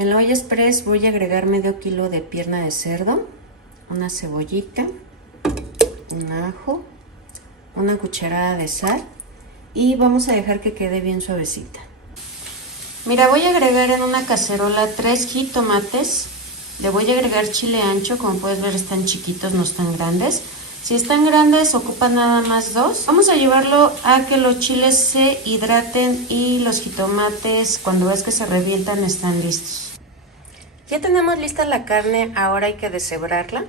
En la olla express voy a agregar medio kilo de pierna de cerdo, una cebollita, un ajo, una cucharada de sal y vamos a dejar que quede bien suavecita. Mira, voy a agregar en una cacerola 3 jitomates, le voy a agregar chile ancho, como puedes ver están chiquitos, no están grandes. Si están grandes ocupan nada más 2. Vamos a llevarlo a que los chiles se hidraten y los jitomates cuando ves que se revientan están listos. Ya tenemos lista la carne, ahora hay que deshebrarla.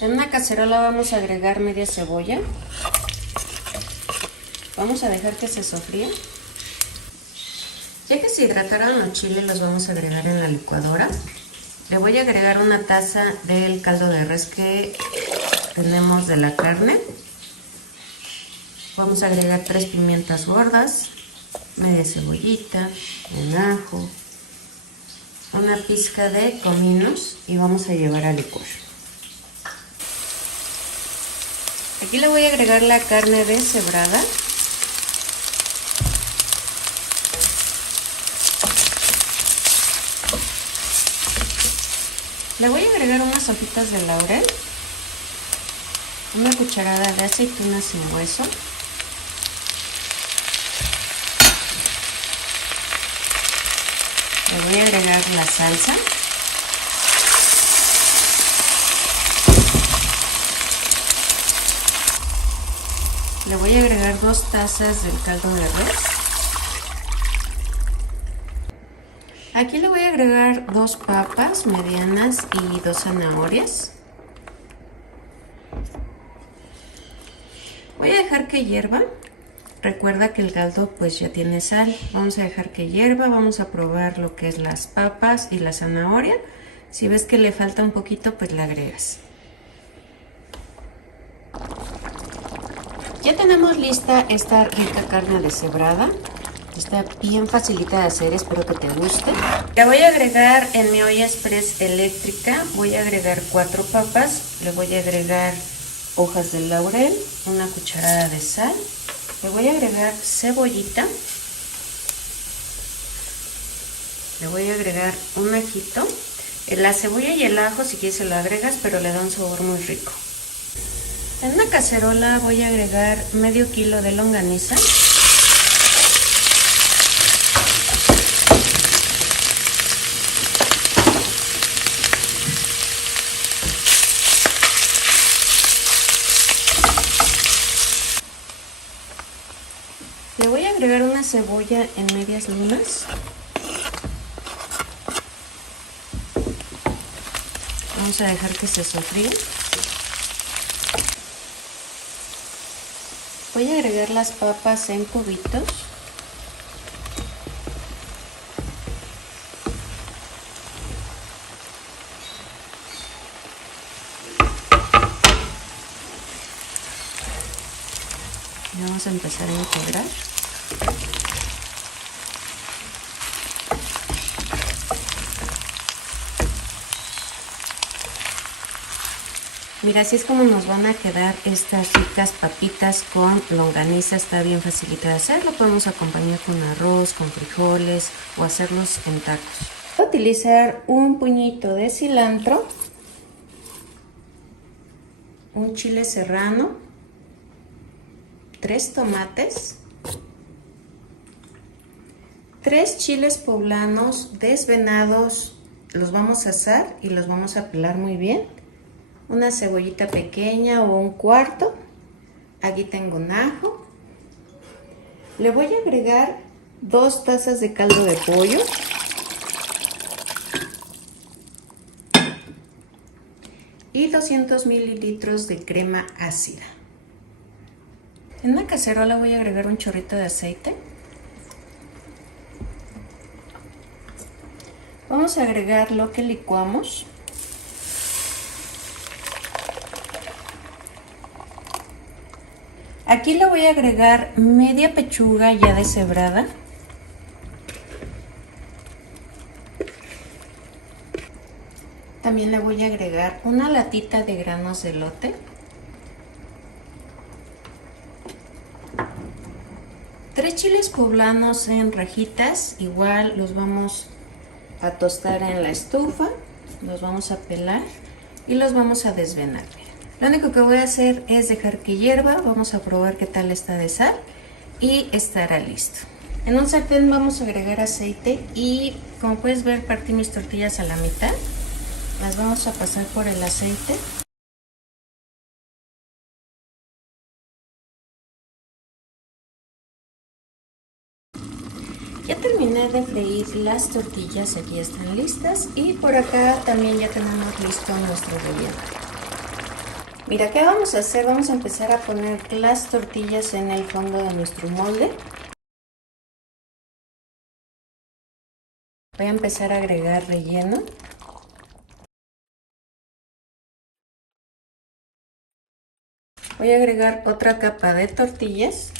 En una cacerola vamos a agregar media cebolla. Vamos a dejar que se sofría. Ya que se hidrataron los chiles, los vamos a agregar en la licuadora. Le voy a agregar una taza del caldo de res que tenemos de la carne. Vamos a agregar 3 pimientas gordas, media cebollita, un ajo, una pizca de cominos y vamos a llevar a licuar. Aquí le voy a agregar la carne deshebrada. Le voy a agregar unas hojitas de laurel, una cucharada de aceitunas sin hueso, le voy a agregar la salsa, le voy a agregar 2 tazas del caldo de res. Aquí le voy a agregar 2 papas medianas y 2 zanahorias. Voy a dejar que hierva. Recuerda que el caldo pues ya tiene sal. Vamos a dejar que hierva, vamos a probar lo que es las papas y la zanahoria. Si ves que le falta un poquito, pues le agregas. Ya tenemos lista esta rica carne deshebrada. Está bien facilita de hacer, espero que te guste. La voy a agregar en mi olla express eléctrica. Voy a agregar 4 papas, le voy a agregar hojas de laurel, una cucharada de sal, le voy a agregar cebollita, le voy a agregar un ajito. La cebolla y el ajo si quieres se lo agregas, pero le da un sabor muy rico. En una cacerola voy a agregar medio kilo de longaniza. Le voy a agregar una cebolla en medias lunas. Vamos a dejar que se sofríe. Voy a agregar las papas en cubitos. Y vamos a empezar a integrar. Mira, así es como nos van a quedar estas ricas papitas con longaniza. Está bien facilita de hacerlo. Podemos acompañar con arroz, con frijoles o hacerlos en tacos. Voy a utilizar un puñito de cilantro, un chile serrano, 3 tomates, 3 chiles poblanos desvenados. Los vamos a asar y los vamos a pelar muy bien. Una cebollita pequeña o un cuarto. Aquí tengo un ajo. Le voy a agregar 2 tazas de caldo de pollo. Y 200 mililitros de crema ácida. En una cacerola voy a agregar un chorrito de aceite. Vamos a agregar lo que licuamos. Aquí le voy a agregar media pechuga ya deshebrada. También le voy a agregar una latita de granos de elote. 3 chiles poblanos en rajitas, igual los vamos a tostar en la estufa, los vamos a pelar y los vamos a desvenar. Lo único que voy a hacer es dejar que hierva, vamos a probar qué tal está de sal y estará listo. En un sartén vamos a agregar aceite y como puedes ver partí mis tortillas a la mitad, las vamos a pasar por el aceite. Ya terminé de freír las tortillas, aquí están listas y por acá también ya tenemos listo nuestro relleno. Mira, ¿qué vamos a hacer? Vamos a empezar a poner las tortillas en el fondo de nuestro molde. Voy a empezar a agregar relleno. Voy a agregar otra capa de tortillas.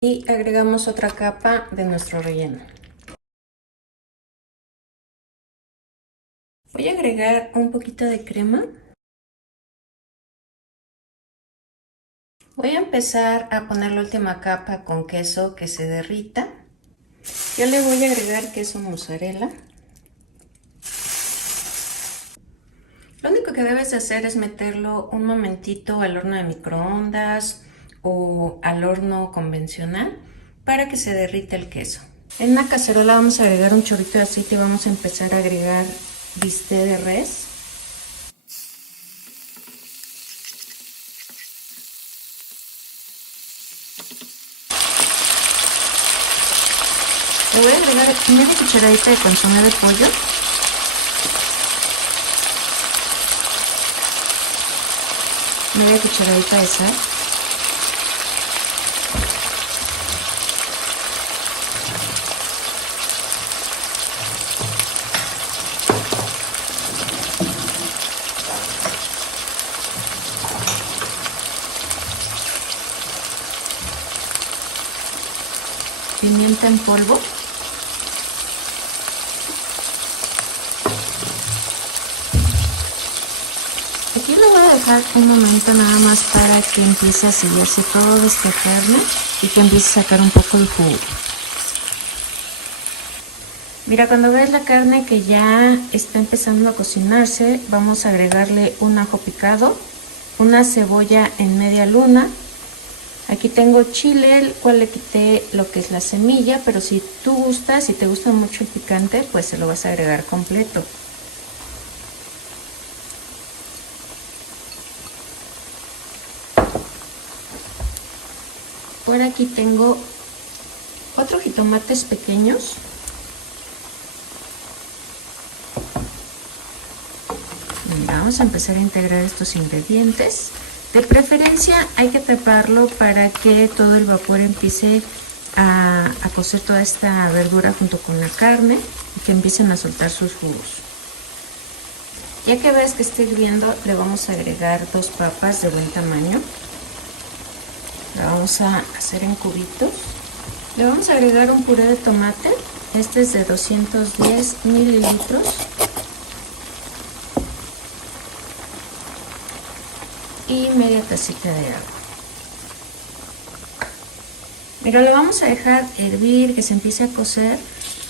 Y agregamos otra capa de nuestro relleno. Voy a agregar un poquito de crema. Voy a empezar a poner la última capa con queso que se derrita. Yo le voy a agregar queso mozzarella. Lo único que debes de hacer es meterlo un momentito al horno de microondas o al horno convencional para que se derrita el queso. En una cacerola vamos a agregar un chorrito de aceite y vamos a empezar a agregar bistec de res. Le voy a agregar media cucharadita de consomé de pollo. Media cucharadita de sal. Pimienta en polvo. Aquí lo voy a dejar un momento nada más para que empiece a sellarse toda esta carne y que empiece a sacar un poco el jugo. Mira, cuando ves la carne que ya está empezando a cocinarse, vamos a agregarle un ajo picado, una cebolla en media luna. Aquí tengo chile, el cual le quité lo que es la semilla, pero si tú gustas, si te gusta mucho el picante, pues se lo vas a agregar completo. Por aquí tengo 4 jitomates pequeños. Vamos a empezar a integrar estos ingredientes. De preferencia hay que taparlo para que todo el vapor empiece a cocer toda esta verdura junto con la carne y que empiecen a soltar sus jugos. Ya que ves que está hirviendo, le vamos a agregar 2 papas de buen tamaño. La vamos a hacer en cubitos. Le vamos a agregar un puré de tomate. Este es de 210 mililitros. Y media tacita de agua. Mira, lo vamos a dejar hervir, que se empiece a cocer,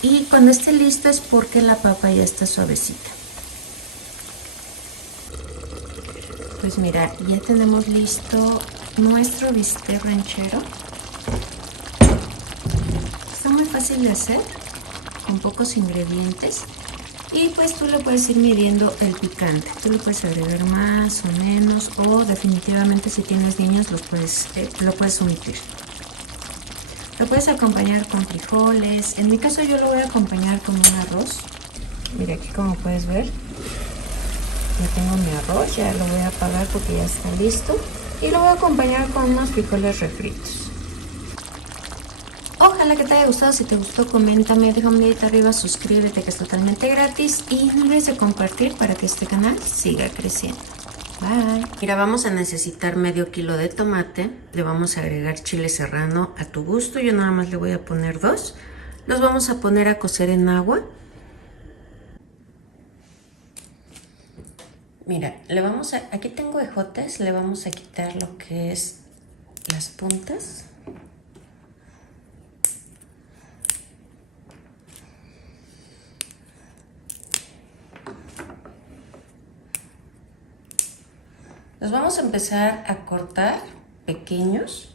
y cuando esté listo es porque la papa ya está suavecita. Pues mira, ya tenemos listo nuestro bistec ranchero. Está muy fácil de hacer, con pocos ingredientes. Y pues tú le puedes ir midiendo el picante. Tú le puedes agregar más o menos, o definitivamente si tienes niños lo puedes omitir. Lo puedes acompañar con frijoles. En mi caso yo lo voy a acompañar con un arroz. Mira, aquí como puedes ver, ya tengo mi arroz, ya lo voy a apagar porque ya está listo. Y lo voy a acompañar con unos frijoles refritos. Ojalá que te haya gustado. Si te gustó, coméntame, déjame un dedito arriba, suscríbete que es totalmente gratis y no olvides de compartir para que este canal siga creciendo. Bye. Mira, vamos a necesitar medio kilo de tomate. Le vamos a agregar chile serrano a tu gusto. Yo nada más le voy a poner 2. Los vamos a poner a cocer en agua. Mira, aquí tengo ejotes, le vamos a quitar lo que es las puntas. Los vamos a empezar a cortar pequeños.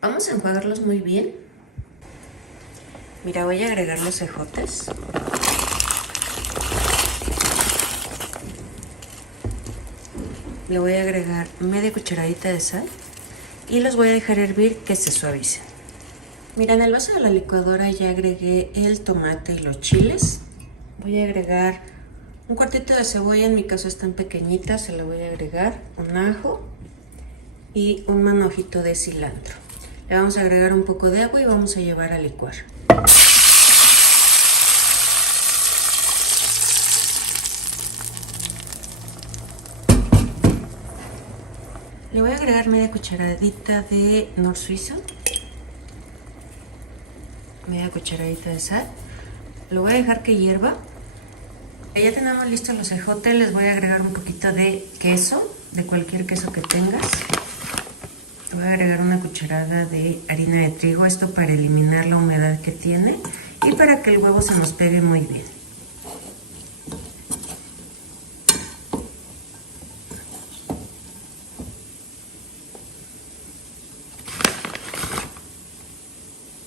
Vamos a enjuagarlos muy bien. Mira, voy a agregar los ejotes. Le voy a agregar media cucharadita de sal y los voy a dejar hervir que se suavicen. Mira, en el vaso de la licuadora ya agregué el tomate y los chiles. Voy a agregar un cuartito de cebolla, en mi caso están pequeñitas, se le voy a agregar un ajo y un manojito de cilantro. Le vamos a agregar un poco de agua y vamos a llevar a licuar. Le voy a agregar media cucharadita de nor suizo, media cucharadita de sal. Lo voy a dejar que hierva. Ya tenemos listos los ejotes, les voy a agregar un poquito de queso, de cualquier queso que tengas. Voy a agregar una cucharada de harina de trigo, esto para eliminar la humedad que tiene y para que el huevo se nos pegue muy bien.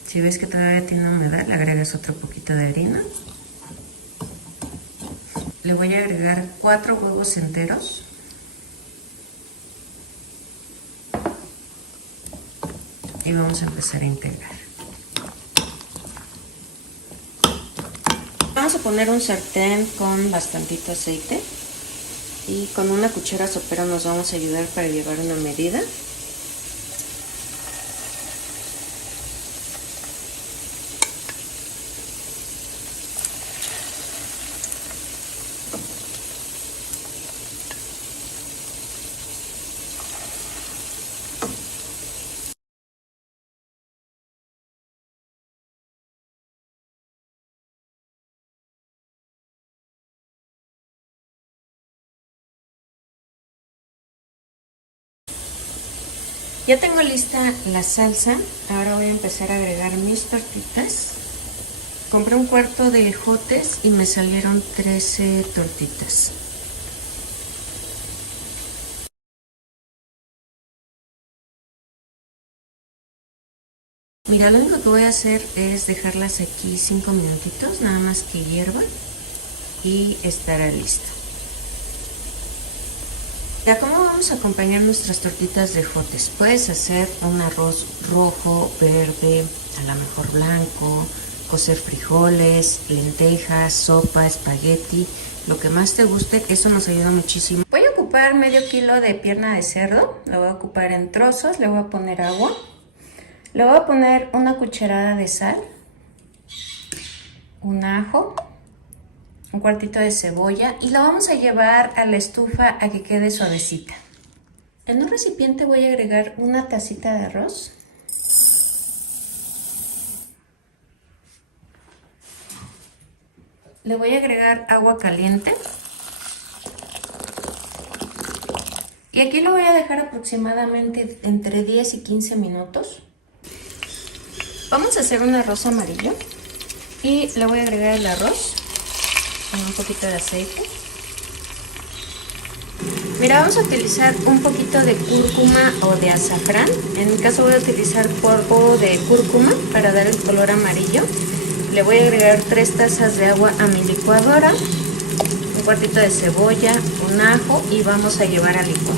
Si ves que todavía tiene humedad, le agregas otro poquito de harina. Le voy a agregar 4 huevos enteros. Y vamos a empezar a integrar. Vamos a poner un sartén con bastantito aceite y con una cuchara sopera nos vamos a ayudar para llevar una medida. Ya tengo lista la salsa, ahora voy a empezar a agregar mis tortitas. Compré un cuarto de ejotes y me salieron 13 tortitas. Mira, lo único que voy a hacer es dejarlas aquí 5 minutitos, nada más que hiervan y estará listo. Ya, ¿cómo vamos a acompañar nuestras tortitas de ejotes? Puedes hacer un arroz rojo, verde, a lo mejor blanco, cocer frijoles, lentejas, sopa, espagueti, lo que más te guste, eso nos ayuda muchísimo. Voy a ocupar medio kilo de pierna de cerdo, lo voy a ocupar en trozos, le voy a poner agua, le voy a poner una cucharada de sal, un ajo, un cuartito de cebolla y lo vamos a llevar a la estufa a que quede suavecita. En un recipiente voy a agregar una tacita de arroz. Le voy a agregar agua caliente. Y aquí lo voy a dejar aproximadamente entre 10 y 15 minutos. Vamos a hacer un arroz amarillo y le voy a agregar el arroz con un poquito de aceite. Mira, vamos a utilizar un poquito de cúrcuma o de azafrán. En mi caso voy a utilizar polvo de cúrcuma para dar el color amarillo. Le voy a agregar 3 tazas de agua a mi licuadora, un cuartito de cebolla, un ajo y vamos a llevar a licuar.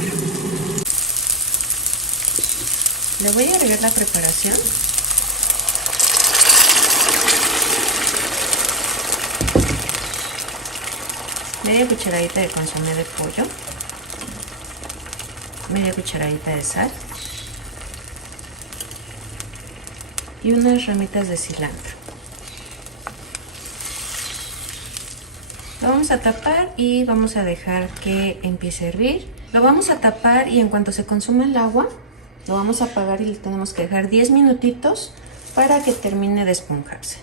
Le voy a agregar la preparación. Media cucharadita de consomé de pollo, media cucharadita de sal y unas ramitas de cilantro. Lo vamos a tapar y vamos a dejar que empiece a hervir. Lo vamos a tapar y en cuanto se consuma el agua, lo vamos a apagar y le tenemos que dejar 10 minutitos para que termine de esponjarse.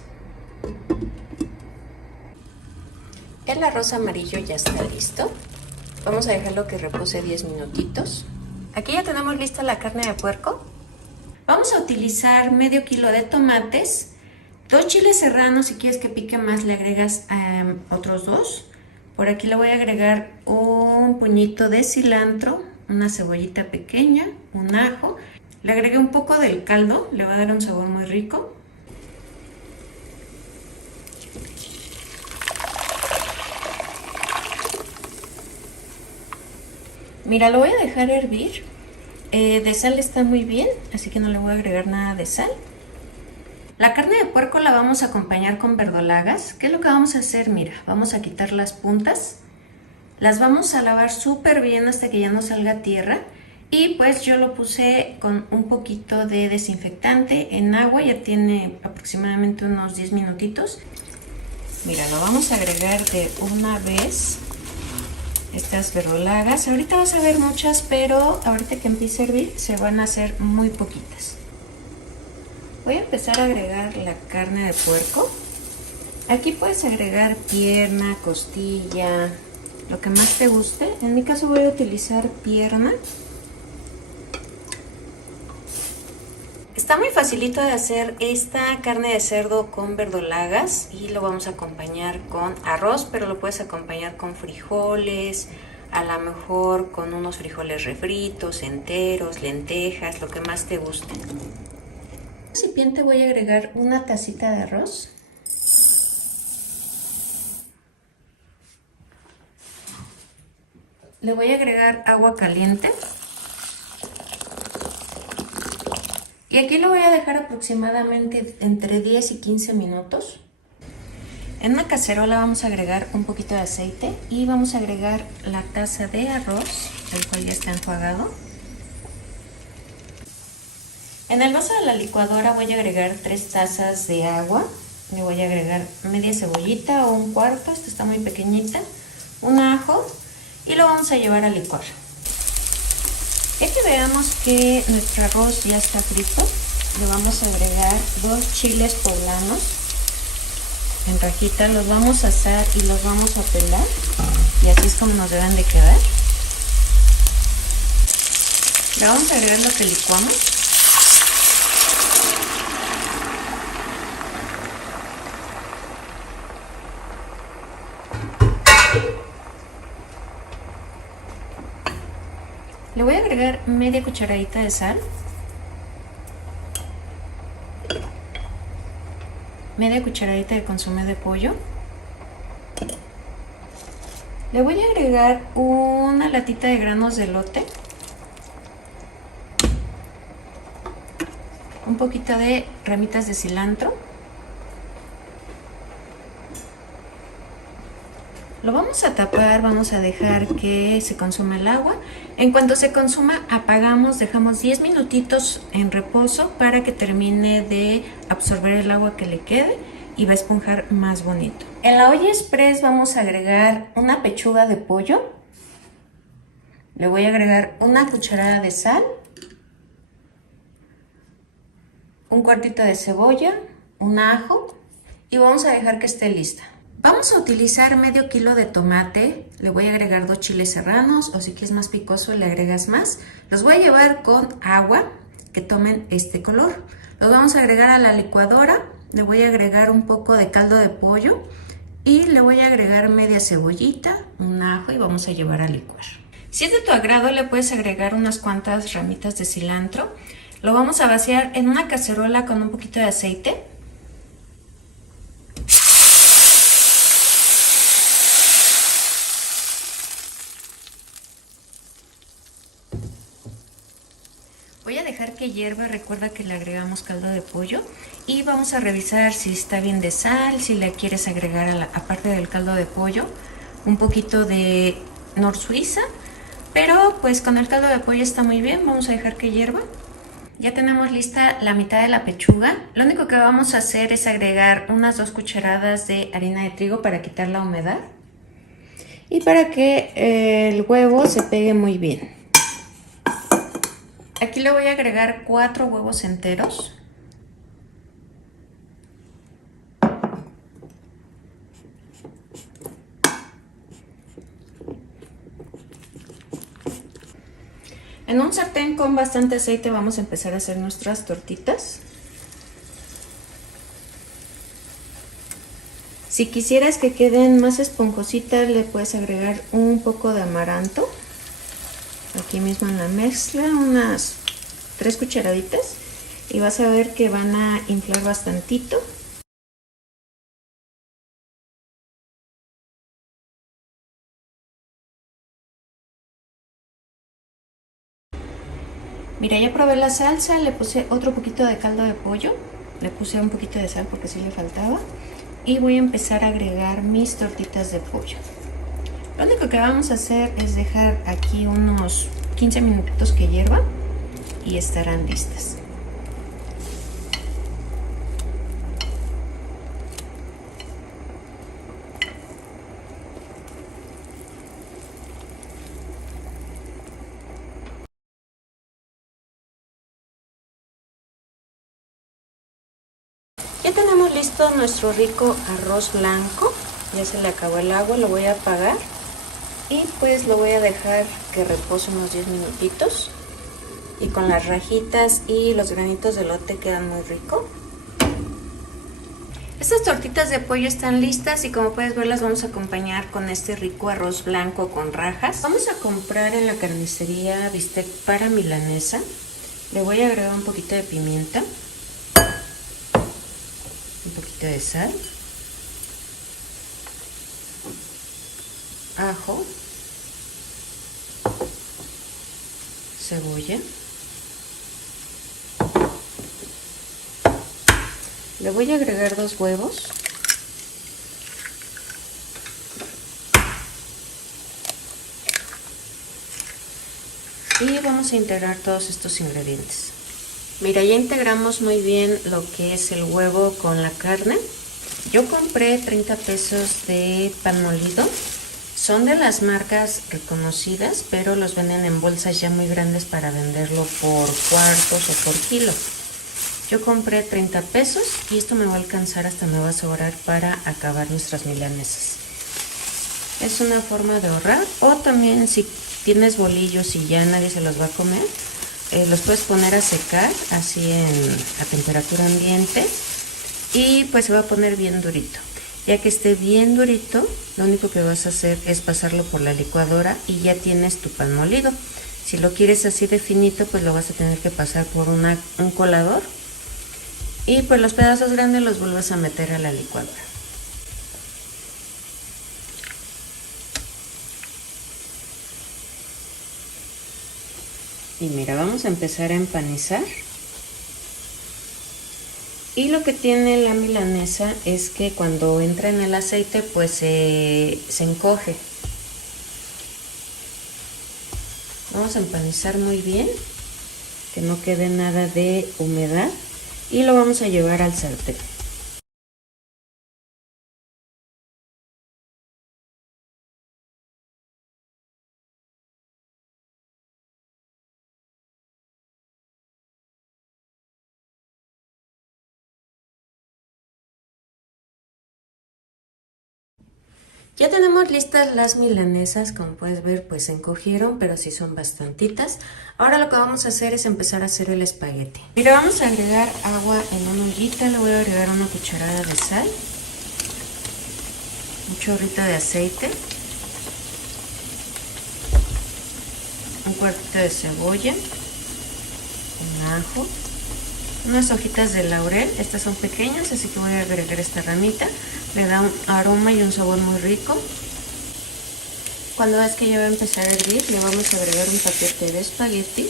El arroz amarillo ya está listo. Vamos a dejarlo que repose 10 minutitos. Aquí ya tenemos lista la carne de puerco. Vamos a utilizar medio kilo de tomates, 2 chiles serranos. Si quieres que pique más le agregas otros 2. Por aquí le voy a agregar un puñito de cilantro, una cebollita pequeña, un ajo. Le agregué un poco del caldo, le va a dar un sabor muy rico. Mira, lo voy a dejar hervir. De sal está muy bien, así que no le voy a agregar nada de sal. La carne de puerco la vamos a acompañar con verdolagas. ¿Qué es lo que vamos a hacer? Mira, vamos a quitar las puntas. Las vamos a lavar súper bien hasta que ya no salga tierra. Y pues yo lo puse con un poquito de desinfectante en agua. Ya tiene aproximadamente unos 10 minutitos. Mira, lo vamos a agregar de una vez. Estas verdolagas, ahorita vas a ver muchas, pero ahorita que empiece a hervir se van a hacer muy poquitas. Voy a empezar a agregar la carne de puerco. Aquí puedes agregar pierna, costilla, lo que más te guste. En mi caso voy a utilizar pierna. Está muy facilito de hacer esta carne de cerdo con verdolagas y lo vamos a acompañar con arroz, pero lo puedes acompañar con frijoles, a lo mejor con unos frijoles refritos, enteros, lentejas, lo que más te guste. En un recipiente voy a agregar una tacita de arroz. Le voy a agregar agua caliente. Y aquí lo voy a dejar aproximadamente entre 10 y 15 minutos. En una cacerola vamos a agregar un poquito de aceite y vamos a agregar la taza de arroz, el cual ya está enjuagado. En el vaso de la licuadora voy a agregar 3 tazas de agua. Le voy a agregar media cebollita o un cuarto, esta está muy pequeñita, un ajo y lo vamos a llevar a licuar. Ya que veamos que nuestro arroz ya está frito, le vamos a agregar 2 chiles poblanos en rajita, los vamos a asar y los vamos a pelar y así es como nos deben de quedar. Le vamos a agregar lo que licuamos. Le voy a agregar media cucharadita de sal, media cucharadita de consomé de pollo. Le voy a agregar una latita de granos de elote, un poquito de ramitas de cilantro. Lo vamos a tapar, vamos a dejar que se consuma el agua. En cuanto se consuma, apagamos, dejamos 10 minutitos en reposo para que termine de absorber el agua que le quede y va a esponjar más bonito. En la olla express vamos a agregar una pechuga de pollo. Le voy a agregar una cucharada de sal, un cuartito de cebolla, un ajo y vamos a dejar que esté lista. Vamos a utilizar medio kilo de tomate, le voy a agregar 2 chiles serranos o si quieres más picoso le agregas más. Los voy a llevar con agua que tomen este color. Los vamos a agregar a la licuadora, le voy a agregar un poco de caldo de pollo y le voy a agregar media cebollita, un ajo y vamos a llevar a licuar. Si es de tu agrado le puedes agregar unas cuantas ramitas de cilantro. Lo vamos a vaciar en una cacerola con un poquito de aceite. Voy a dejar que hierva, recuerda que le agregamos caldo de pollo y vamos a revisar si está bien de sal, si le quieres agregar aparte del caldo de pollo un poquito de Nor Suiza, pero pues con el caldo de pollo está muy bien, vamos a dejar que hierva. Ya tenemos lista la mitad de la pechuga, lo único que vamos a hacer es agregar unas 2 cucharadas de harina de trigo para quitar la humedad. y para que el huevo se pegue muy bien. Aquí le voy a agregar 4 huevos enteros. En un sartén con bastante aceite vamos a empezar a hacer nuestras tortitas. Si quisieras que queden más esponjositas, le puedes agregar un poco de amaranto. Aquí mismo en la mezcla, unas 3 cucharaditas. Y vas a ver que van a inflar bastantito. Mira, ya probé la salsa, le puse otro poquito de caldo de pollo. Le puse un poquito de sal porque sí le faltaba. Y voy a empezar a agregar mis tortitas de pollo. Lo único que vamos a hacer es dejar aquí unos 15 minutitos que hierva y estarán listas. Ya tenemos listo nuestro rico arroz blanco. Ya se le acabó el agua, lo voy a apagar y pues lo voy a dejar que repose unos 10 minutitos. Y con las rajitas y los granitos de elote quedan muy rico. Estas tortitas de pollo están listas y como puedes ver las vamos a acompañar con este rico arroz blanco con rajas. Vamos a comprar en la carnicería bistec para milanesa. Le voy a agregar un poquito de pimienta, un poquito de sal, ajo, cebolla. Le voy a agregar 2 huevos. Y vamos a integrar todos estos ingredientes. Mira, ya integramos muy bien lo que es el huevo con la carne. Yo compré 30 pesos de pan molido. Son de las marcas reconocidas, pero los venden en bolsas ya muy grandes para venderlo por cuartos o por kilo. Yo compré 30 pesos y esto me va a alcanzar, hasta me va a sobrar para acabar nuestras milanesas. Es una forma de ahorrar, o también si tienes bolillos y ya nadie se los va a comer, los puedes poner a secar así a temperatura ambiente y pues se va a poner bien durito. Ya que esté bien durito, lo único que vas a hacer es pasarlo por la licuadora y ya tienes tu pan molido. Si lo quieres así de finito, pues lo vas a tener que pasar por un colador. Y pues los pedazos grandes los vuelves a meter a la licuadora. Y mira, vamos a empezar a empanizar. Y lo que tiene la milanesa es que cuando entra en el aceite pues se encoge. Vamos a empanizar muy bien, que no quede nada de humedad. Y lo vamos a llevar al sartén. Ya tenemos listas las milanesas, como puedes ver pues se encogieron, pero sí son bastantitas. Ahora lo que vamos a hacer es empezar a hacer el espagueti. Mira, vamos a agregar agua en una ollita, le voy a agregar una cucharada de sal, un chorrito de aceite, un cuartito de cebolla, un ajo, unas hojitas de laurel. Estas son pequeñas, así que voy a agregar esta ramita. Le da un aroma y un sabor muy rico. Cuando veas que ya va a empezar a hervir, le vamos a agregar un paquete de espagueti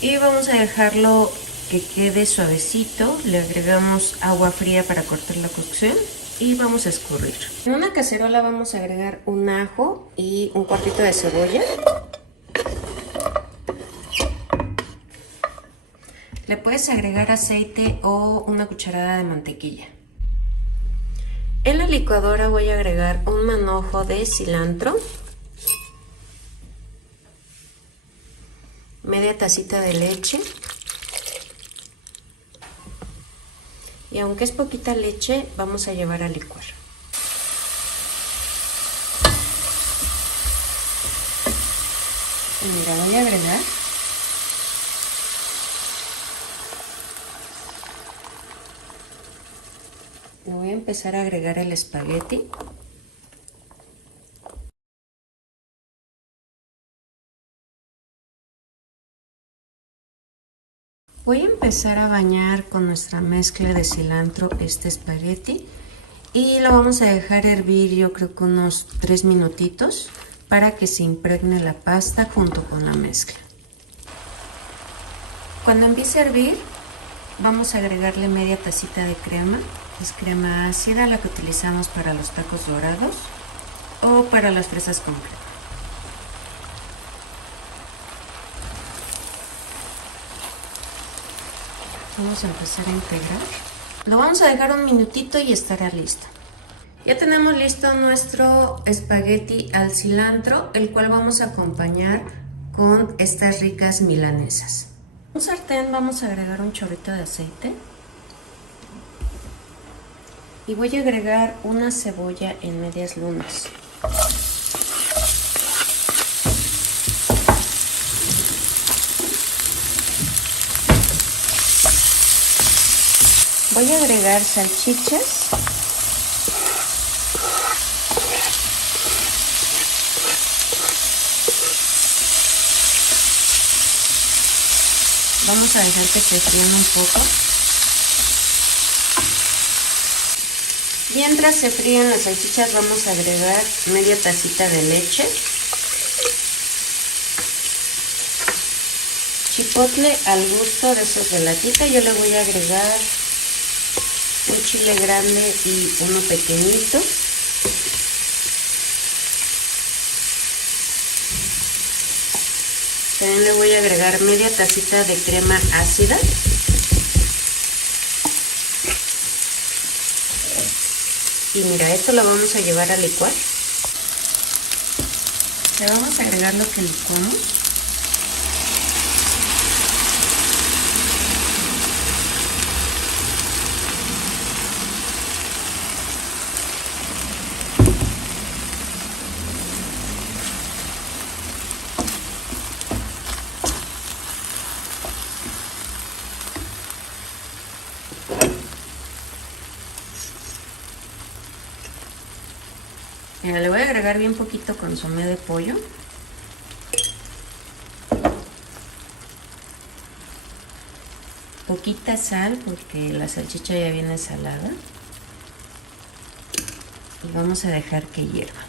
y vamos a dejarlo que quede suavecito. Le agregamos agua fría para cortar la cocción y vamos a escurrir. En una cacerola vamos a agregar un ajo y un cuartito de cebolla. Le puedes agregar aceite o una cucharada de mantequilla. En la licuadora voy a agregar un manojo de cilantro, media tacita de leche, y aunque es poquita leche, vamos a llevar a licuar. Y mira, voy a agregar voy a empezar a agregar el espagueti. Voy a empezar a bañar con nuestra mezcla de cilantro este espagueti y lo vamos a dejar hervir, yo creo que unos 3 minutitos para que se impregne la pasta junto con la mezcla. Cuando empiece a hervir, vamos a agregarle media tacita de crema. Es crema ácida, la que utilizamos para los tacos dorados o para las fresas con crema. Vamos a empezar a integrar. Lo vamos a dejar un minutito y estará listo. Ya tenemos listo nuestro espagueti al cilantro, el cual vamos a acompañar con estas ricas milanesas. En un sartén vamos a agregar un chorrito de aceite. Y voy a agregar una cebolla en medias lunas. Voy a agregar salchichas. Vamos a dejar que se frían un poco. Mientras se fríen las salchichas, vamos a agregar media tacita de leche, chipotle al gusto de esos de latita. Yo le voy a agregar un chile grande y uno pequeñito. También le voy a agregar media tacita de crema ácida. Y mira, esto lo vamos a llevar a licuar. Le vamos a agregar lo que licuamos. Mira, le voy a agregar bien poquito consomé de pollo. Poquita sal porque la salchicha ya viene salada. Y vamos a dejar que hierva.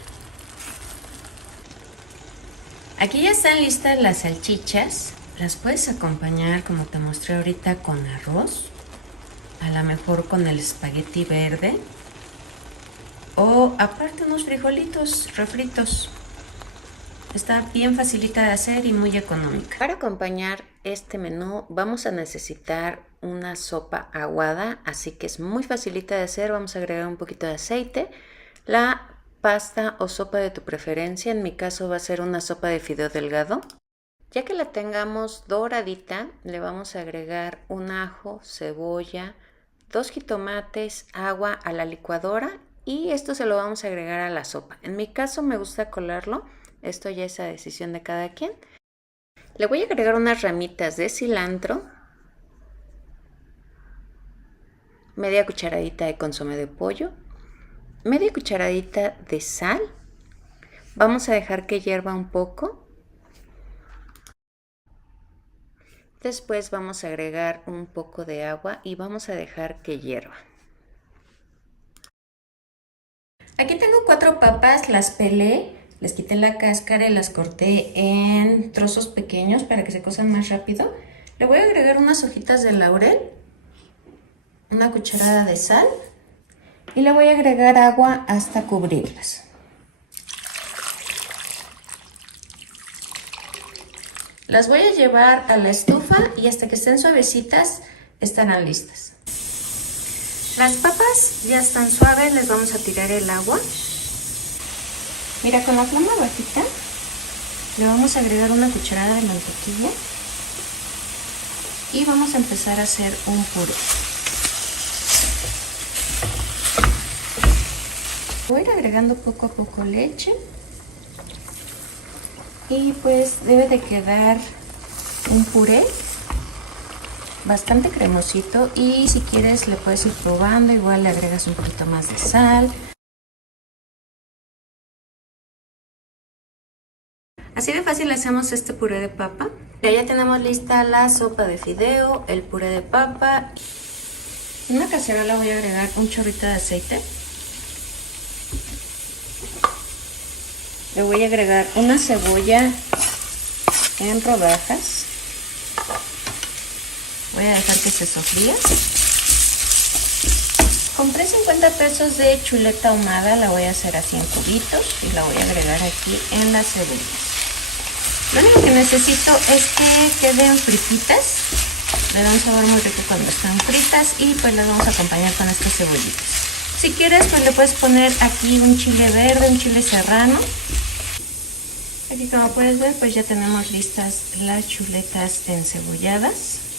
Aquí ya están listas las salchichas. Las puedes acompañar, como te mostré ahorita, con arroz. A lo mejor con el espagueti verde. O aparte unos frijolitos refritos. Está bien facilita de hacer y muy económica. Para acompañar este menú vamos a necesitar una sopa aguada, así que es muy facilita de hacer. Vamos a agregar un poquito de aceite, la pasta o sopa de tu preferencia. En mi caso va a ser una sopa de fideo delgado. Ya que la tengamos doradita, le vamos a agregar un ajo, cebolla, 2 jitomates, agua a la licuadora. Y esto se lo vamos a agregar a la sopa. En mi caso me gusta colarlo. Esto ya es a decisión de cada quien. Le voy a agregar unas ramitas de cilantro. Media cucharadita de consomé de pollo. Media cucharadita de sal. Vamos a dejar que hierva un poco. Después vamos a agregar un poco de agua y vamos a dejar que hierva. Aquí tengo 4 papas, las pelé, les quité la cáscara y las corté en trozos pequeños para que se cosan más rápido. Le voy a agregar unas hojitas de laurel, una cucharada de sal y le voy a agregar agua hasta cubrirlas. Las voy a llevar a la estufa y hasta que estén suavecitas estarán listas. Las papas ya están suaves, les vamos a tirar el agua. Mira, con la flama bajita le vamos a agregar una cucharada de mantequilla y vamos a empezar a hacer un puré. Voy a ir agregando poco a poco leche y pues debe de quedar un puré bastante cremosito, y si quieres le puedes ir probando, igual le agregas un poquito más de sal. Así de fácil hacemos este puré de papa. Ya tenemos lista la sopa de fideo, el puré de papa. En una cacerola voy a agregar un chorrito de aceite. Le voy a agregar una cebolla en rodajas. Voy a dejar que se sofría. Compré 50 pesos de chuleta ahumada, la voy a hacer así en cubitos y la voy a agregar aquí en las cebollas. Lo único que necesito es que queden frititas. Le da un sabor muy rico cuando están fritas y pues las vamos a acompañar con estas cebollitas. Si quieres pues le puedes poner aquí un chile verde, un chile serrano. Aquí como puedes ver pues ya tenemos listas las chuletas encebolladas.